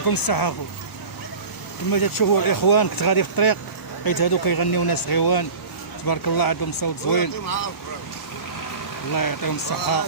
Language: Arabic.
يعطيكم الصحة اخو. كما تشوفوا الاخوان كنت غادي في الطريق لقيت هادو كيغنيو ناس غيوان تبارك الله عندهم صوت زوين. الله يعطيهم الصحة.